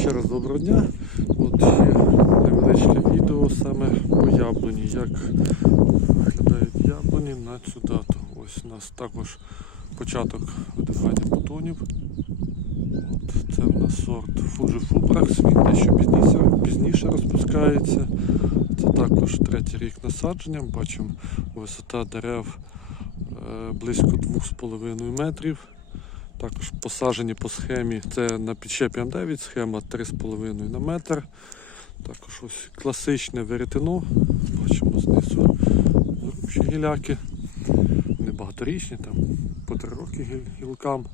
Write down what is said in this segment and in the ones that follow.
Ще раз доброго дня. От є невеличке відео саме по яблуні, як виглядають яблуні на цю дату. Ось у нас також початок видихання бутонів. От це в нас сорт Fuji Fubrax, він дещо пізніше, пізніше розпускається. Це також третій рік насадження. Бачимо висота дерев е, близько 2,5 метрів. Також посаджені по схемі, це на підщепі М9, схема 3,5 на метр. Також ось класичне веретено. Бачимо знизу грубші гіляки. Не багаторічні, там по 3 роки гілкам,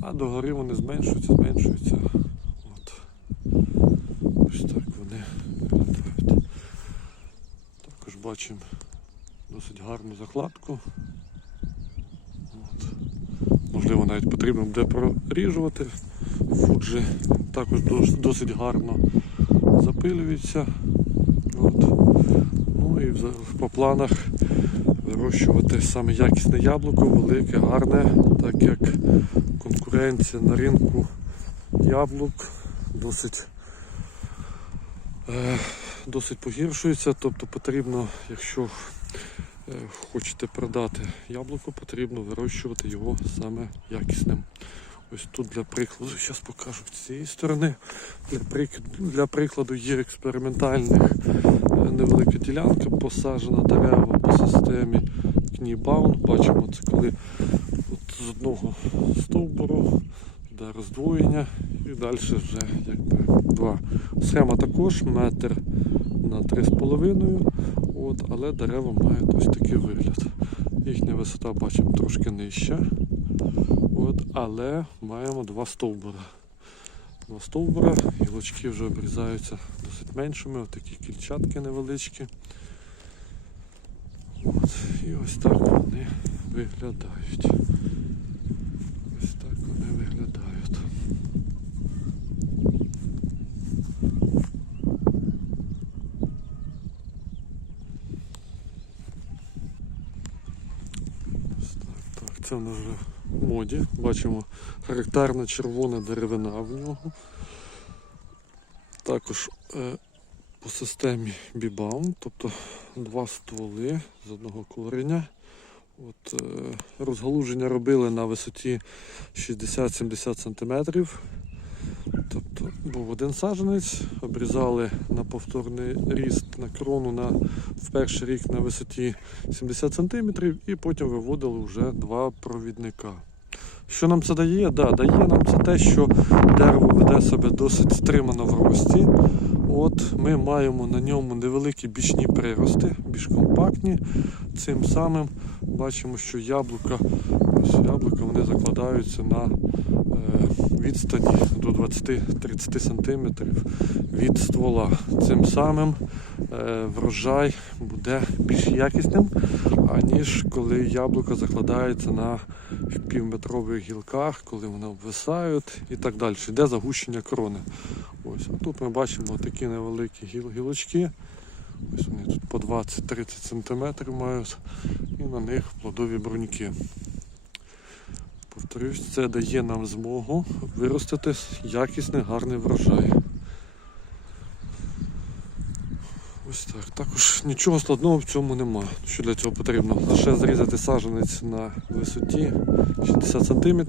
а догори вони зменшуються, зменшуються. От. Ось так вони виглядають. Також бачимо досить гарну закладку. От. Можливо, навіть потрібно буде проріжувати. Фуджі також досить гарно запилюється. От. Ну і по планах вирощувати саме якісне яблуко, велике, гарне, так як конкуренція на ринку яблук досить, е, досить погіршується. Тобто потрібно, якщо хочете продати яблуко, потрібно вирощувати його саме якісним. Ось тут для прикладу, зараз покажу з цієї сторони. Для, прик- для прикладу є експериментальних е, невелика ділянка, посаджена дерева по системі Кнібаун. Бачимо, це коли от з одного стовбуру йде роздвоєння і далі вже якби два. Схема також метр на 3,5, от, але дерева мають ось такий вигляд. Їхня висота бачимо трошки нижча. От, але маємо два стовбура. Два стовбура, гілочки вже обрізаються досить меншими, отакі кільчатки невеличкі. От, і ось так вони виглядають. Ось так вони виглядають. Ось так, так, це в нас вже в моді. Бачимо характерна червона деревина в нього. Також е, по системі бібаун, тобто два стволи з одного кореня. От, е, розгалуження робили на висоті 60-70 см. Тобто був один саджанець, обрізали на повторний ріст на крону на, в перший рік на висоті 70 см і потім виводили вже два провідника. Що нам це дає? Да, дає нам це те, що дерево веде себе досить стримано в рості. От Ми маємо на ньому невеликі бічні прирости, більш компактні. Цим самим бачимо, що яблука, ось яблука вони закладаються на е, відстані до 20-30 см від ствола. Цим самим е, врожай буде більш якісним, аніж коли яблука закладаються на півметрових гілках, коли вони обвисають і так далі. Йде загущення крони. Ось. А тут ми бачимо такі невеликі гіл- гілочки. Ось вони тут по 20-30 см мають і на них плодові бруньки. Повторюсь, це дає нам змогу виростити якісний гарний врожай. Ось так. Також нічого складного в цьому нема. Що для цього потрібно? Лише зрізати саджанець на висоті 60 см,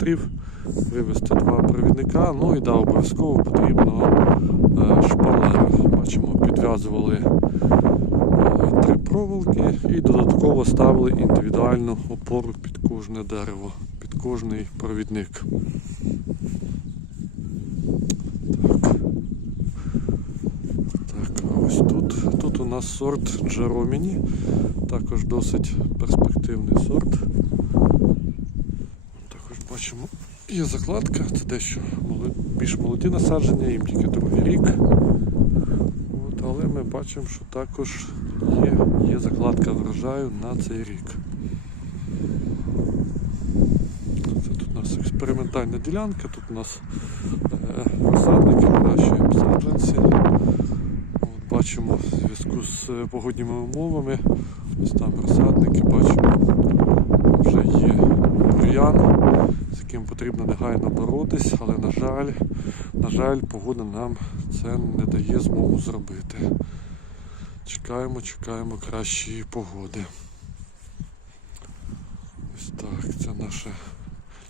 вивести два провідника, ну і да, обов'язково потрібно е, шпалери. Бачимо, підв'язували е, три проволоки і додатково ставили індивідуальну опору під кожне дерево, під кожний провідник. Так. Так, а ось тут, у нас сорт Джероміні, також досить перспективний сорт. Також бачимо, є закладка, це дещо більш молоді насадження, їм тільки другий рік. От, але ми бачимо, що також є, є закладка врожаю на цей рік. Це тут у нас експериментальна ділянка, тут у нас е, розсадники, вирощуємо саджанці. Бачимо в зв'язку з е, погодніми умовами. Ось там розсадники, бачимо, вже є бур'ян, з яким потрібно негайно боротись, але на жаль, на жаль, погода нам це не дає змогу зробити. Чекаємо, чекаємо кращої погоди. Ось так, це наша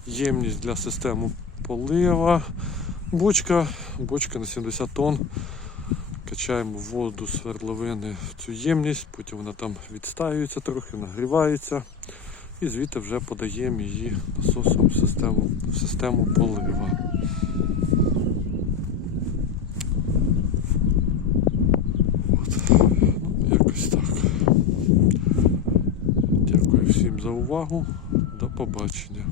ємність для системи полива. Бочка, бочка на 70 тонн. Качаємо воду з свердловини в цю ємність, потім вона там відстаюється трохи, нагрівається. І звідти вже подаємо її насосом в систему, в систему полива. От. Ну, якось так. Дякую всім за увагу. До побачення.